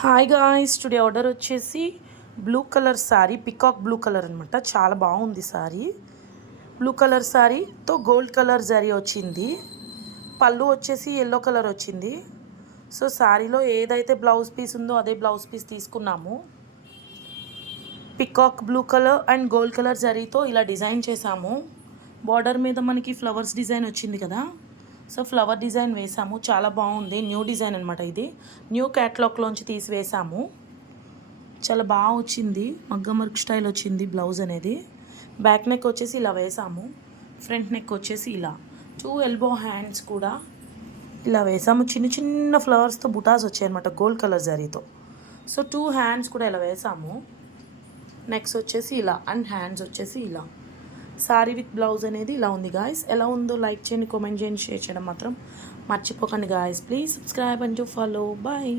Hi guys, today order వచ్చేసి blue colour sari, peacock blue colour అనమాట. చాలా బాగుంది శారీ. బ్లూ కలర్ శారీతో గోల్డ్ కలర్ జరీ వచ్చింది. పళ్ళు వచ్చేసి ఎల్లో కలర్ వచ్చింది. సో శారీలో ఏదైతే బ్లౌజ్ పీస్ ఉందో అదే బ్లౌజ్ పీస్ తీసుకున్నాము. Peacock blue colour and gold colour జరీతో ఇలా డిజైన్ చేసాము. బార్డర్ మీద మనకి ఫ్లవర్స్ డిజైన్ వచ్చింది కదా, సో ఫ్లవర్ డిజైన్ వేసాము. చాలా బాగుంది. న్యూ డిజైన్ అనమాట. ఇది న్యూ క్యాటలాగ్లోంచి తీసి వేసాము. చాలా బాగా వచ్చింది. మగ్గం వర్క్ స్టైల్ వచ్చింది బ్లౌజ్ అనేది. బ్యాక్ నెక్ వచ్చేసి ఇలా వేసాము. ఫ్రంట్ నెక్ వచ్చేసి ఇలా 2 ఎల్బో హ్యాండ్స్ కూడా ఇలా వేసాము. చిన్న చిన్న ఫ్లవర్స్తో బుటాస్ వచ్చాయి అనమాట గోల్డ్ కలర్ జరీతో. సో 2 హ్యాండ్స్ కూడా ఇలా వేసాము. నెక్స్ట్ వచ్చేసి ఇలా అండ్ హ్యాండ్స్ వచ్చేసి ఇలా. సారీ విత్ బ్లౌజ్ అనేది ఇలా ఉంది గాయస్. ఎలా ఉందో లైక్ చేయండి, కామెంట్ చేయండి, షేర్ చేయడం మాత్రం మర్చిపోకండి guys. Please subscribe and follow. Bye.